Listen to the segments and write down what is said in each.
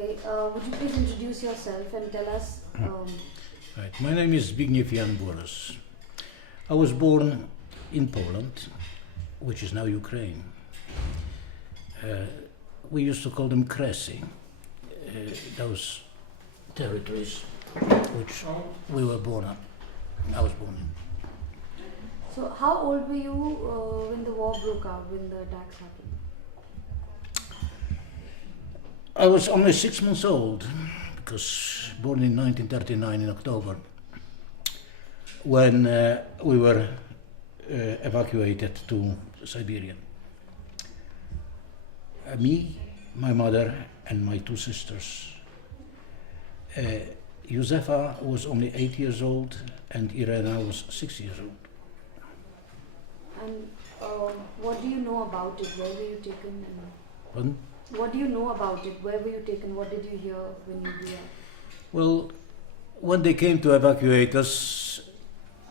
Okay, would you please introduce yourself and tell us? Right. My name is Zbigniew Jan Boros. I was born in Poland, which is now Ukraine. We used to call them Kresy, those territories which we were born in. I was born in. So, how old were you when the war broke out, when the attacks happened? I was only 6 months old, because born in 1939 in October, when we were evacuated to Siberia. Me, my mother, and my two sisters. Józefa was only 8 years old, and Irena was 6 years old. And what do you know about it? Where were you taken? Pardon? What do you know about it? Where were you taken? What did you hear when you grew up? Well, when they came to evacuate us,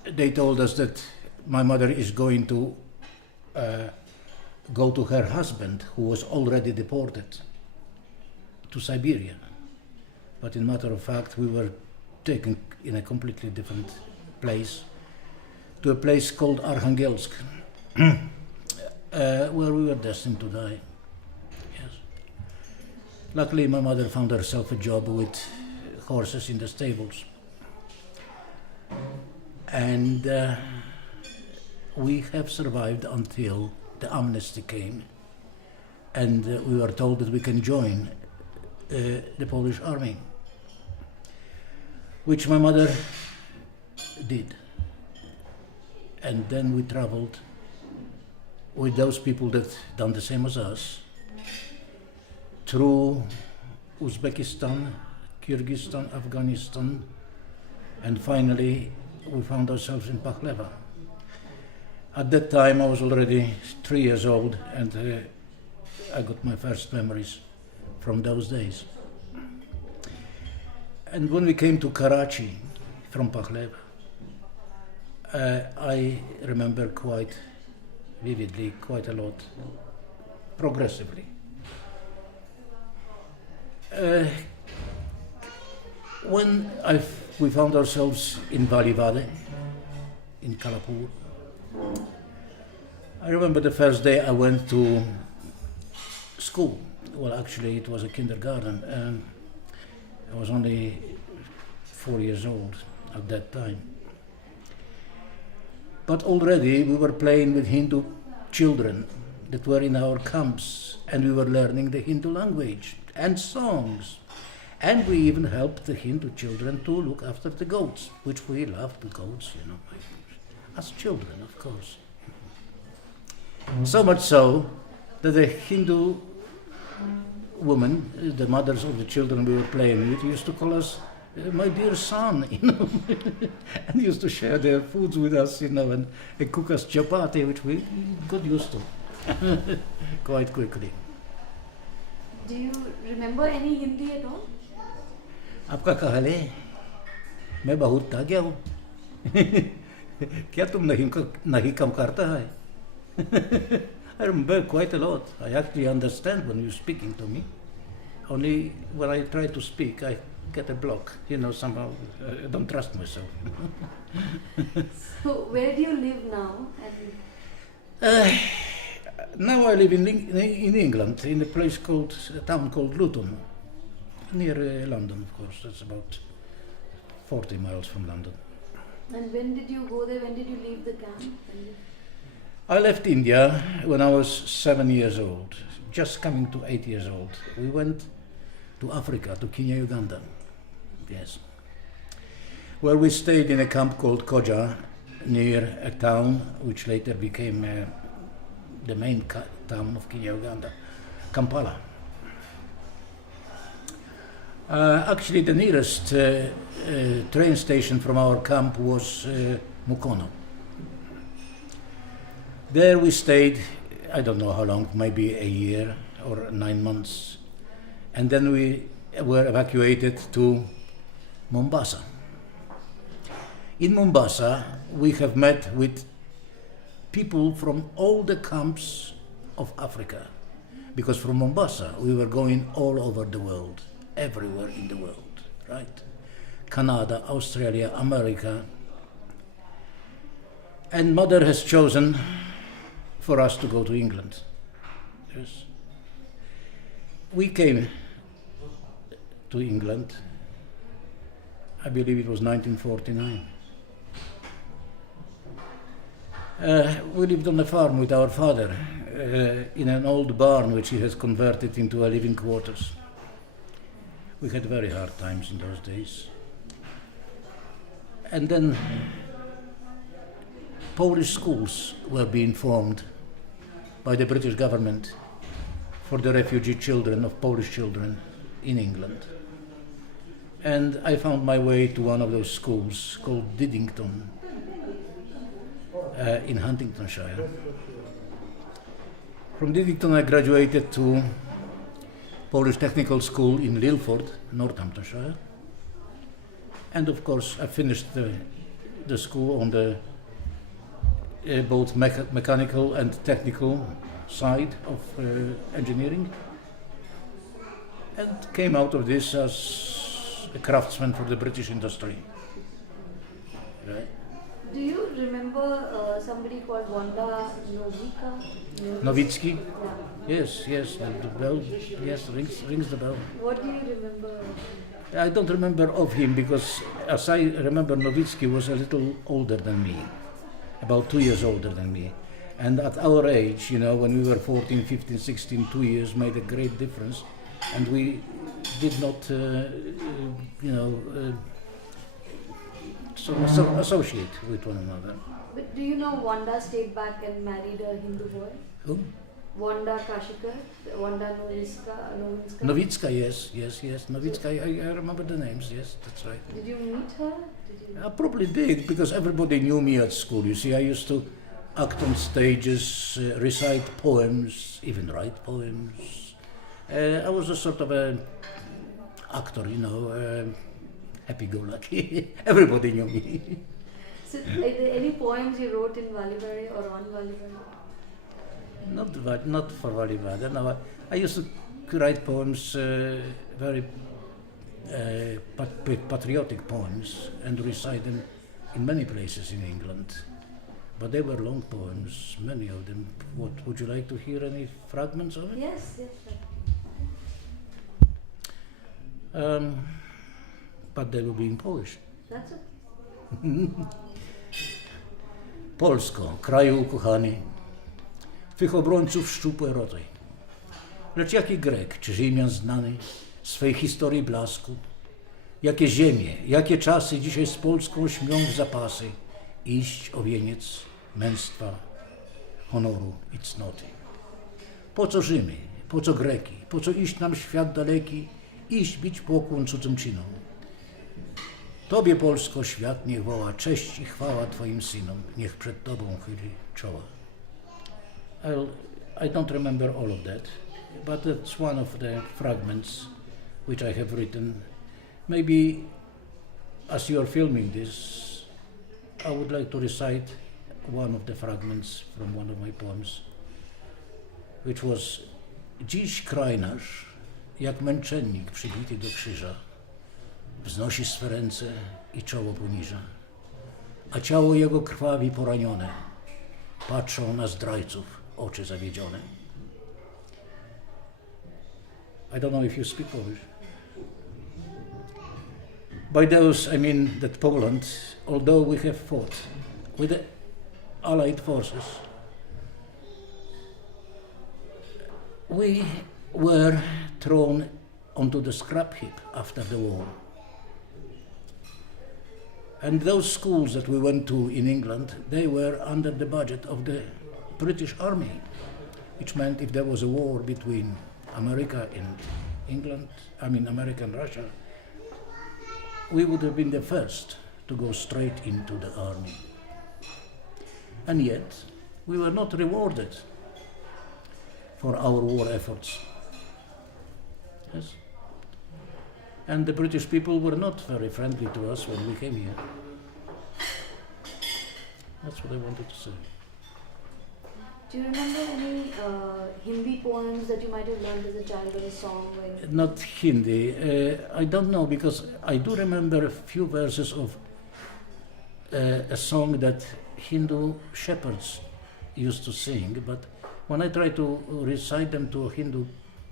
they told us that my mother is going to go to her husband, who was already deported to Siberia. But in matter of fact, we were taken in a completely different place, to a place called Arkhangelsk, where we were destined to die. Yes. Luckily, my mother found herself a job with horses in the stables. And we have survived until the amnesty came, and we were told that we can join the Polish army, which my mother did. And then we traveled with those people that done the same as us, through Uzbekistan, Kyrgyzstan, Afghanistan, and finally we found ourselves in Pakhleva. At that time I was already 3 years old, and I got my first memories from those days. And when we came to Karachi from Pakhleva, I remember quite vividly, quite a lot, progressively. When we found ourselves in Valivade, in Kolhapur, I remember the first day I went to school. Well, actually it was a kindergarten, and I was only 4 years old at that time. But already we were playing with Hindu children that were in our camps, and we were learning the Hindu language and songs. And we even helped the Hindu children to look after the goats, which we loved, the goats, you know, as children, of course. So much so that the Hindu woman, the mothers of the children we were playing with, used to call us my dear son, you know, and used to share their foods with us, you know, and cook us chapati, which we got used to quite quickly. Do you remember any Hindi at all? आपका कहल है मैं बहुत थक गया हूँ क्या तुम नहीं कम करता है I remember quite a lot. I actually understand when you're speaking to me. Only when I try to speak, I get a block. You know, somehow I don't trust myself. So, where do you live now? Now I live in England, in a town called Luton, near London, of course. That's about 40 miles from London. And when did you go there? When did you leave the camp? I left India when I was 7 years old, just coming to 8 years old. We went to Africa, to Kenya, Uganda, yes, where we stayed in a camp called Koja, near a town which later became the main town of Kenya, Uganda, Kampala. Actually, the nearest train station from our camp was Mukono. There we stayed, I don't know how long, maybe a year or 9 months. And then we were evacuated to Mombasa. In Mombasa, we have met with people from all the camps of Africa, because from Mombasa we were going all over the world, everywhere in the world, right? Canada, Australia, America. And mother has chosen for us to go to England. Yes. We came to England, I believe it was 1949. We lived on a farm with our father in an old barn which he has converted into a living quarters. We had very hard times in those days. And then Polish schools were being formed by the British government for the refugee children of Polish children in England. And I found my way to one of those schools called Diddington in Huntingdonshire. From Diddington I graduated to Polish Technical School in Lilford, Northamptonshire. And of course I finished the school on the both mechanical and technical side of engineering, and came out of this as a craftsman for the British industry. Right. Do you remember somebody called Wanda Nowicki? Yeah. Yes, the bell, yes, rings the bell. What do you remember? I don't remember of him because, as I remember, Nowicki was a little older than me, about 2 years older than me. And at our age, you know, when we were 14, 15, 16, 2 years made a great difference. And we did not, associate with one another. But do you know Wanda stayed back and married a Hindu boy? Who? Wanda Kashikar, Wanda Nowicka. Nowicka, yes. Nowicka, I remember the names, yes, that's right. Did you meet her? I probably did, because everybody knew me at school. You see, I used to act on stages, recite poems, even write poems. I was a sort of an actor, you know, happy-go-lucky. Everybody knew me. So, are there any poems you wrote in Valivade or on Valivade? Not for Valivade. No, I used to write poems, very patriotic poems, and recite them in many places in England. But they were long poems, many of them. What, would you like to hear any fragments of it? Yes. But they will be in Polish. That's okay. Polsko, kraju ukochany, Twych obrońców szczupły rodzaj. Lecz jaki Grek czy Rzymian znany swej historii blasku, jakie ziemie, jakie czasy dzisiaj z Polską śmią w zapasy iść o wieniec męstwa, honoru i cnoty. Po co Rzymy, po co Greki, po co iść nam świat daleki, iść bić pokłon cudzym czynom. Tobie, Polsko, świat niech woła, cześć i chwała Twoim synom, niech przed Tobą chyli czoła. I don't remember all of that, but that's one of the fragments which I have written. Maybe as you are filming this, I would like to recite one of the fragments from one of my poems, which was: Dziś kraj nasz, jak męczennik przybity do krzyża, wznosi swe ręce i czoło poniża, a ciało jego krwawi poranione, patrzą na zdrajców oczy zawiedzione. I don't know if you speak Polish. By those, I mean that Poland, although we have fought with the Allied forces, we were thrown onto the scrap heap after the war. And those schools that we went to in England, they were under the budget of the British Army, which meant if there was a war between America and America and Russia, we would have been the first to go straight into the army. And yet, we were not rewarded for our war efforts. Yes. And the British people were not very friendly to us when we came here. That's what I wanted to say. Do you remember any Hindi poems that you might have learned as a child or a song? When Not Hindi. I don't know, because I do remember a few verses of a song that Hindu shepherds used to sing, but when I try to recite them to a Hindu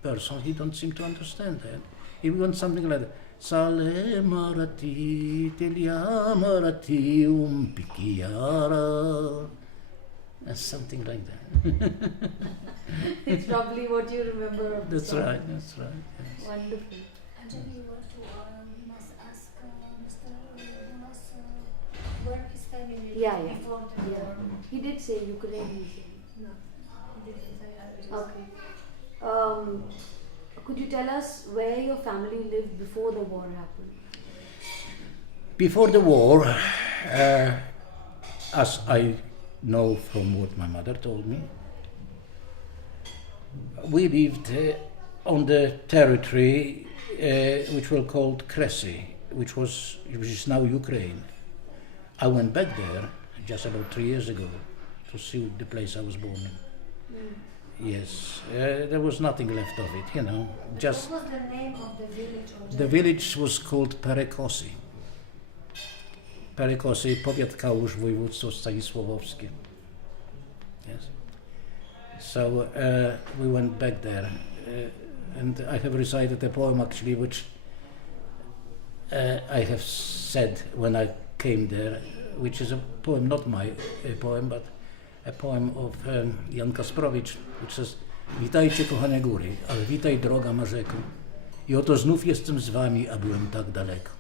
person, he don't seem to understand that. He wants something like that. Sale Marathi, Telia Marathi, Pikiyara. Something like that. it's probably what you remember of the That's song. right, that's right. Yes. Wonderful. Anjali, you want to must ask Mr. Dumas where his family Yeah, yeah. before the Yeah. war. He did say Ukraine. No, he didn't say I Okay. Could you tell us where your family lived before the war happened? Before the war, as I know from what my mother told me, we lived on the territory which was called Kresy, which is now Ukraine. I went back there just about 3 years ago to see the place I was born in. Yes, there was nothing left of it, you know. Just What was the name of the village? the village was called Perekosy. Perekosy, powiat Kałuż, województwo stanisławowskie. Yes. So we went back there, and I have recited a poem actually, which I have said when I came there, which is a poem, not my poem, but a poem of Jan Kasprowicz, which says: Witajcie kochane góry, ale witaj droga Marzeko. I oto znów jestem z wami, a byłem tak daleko.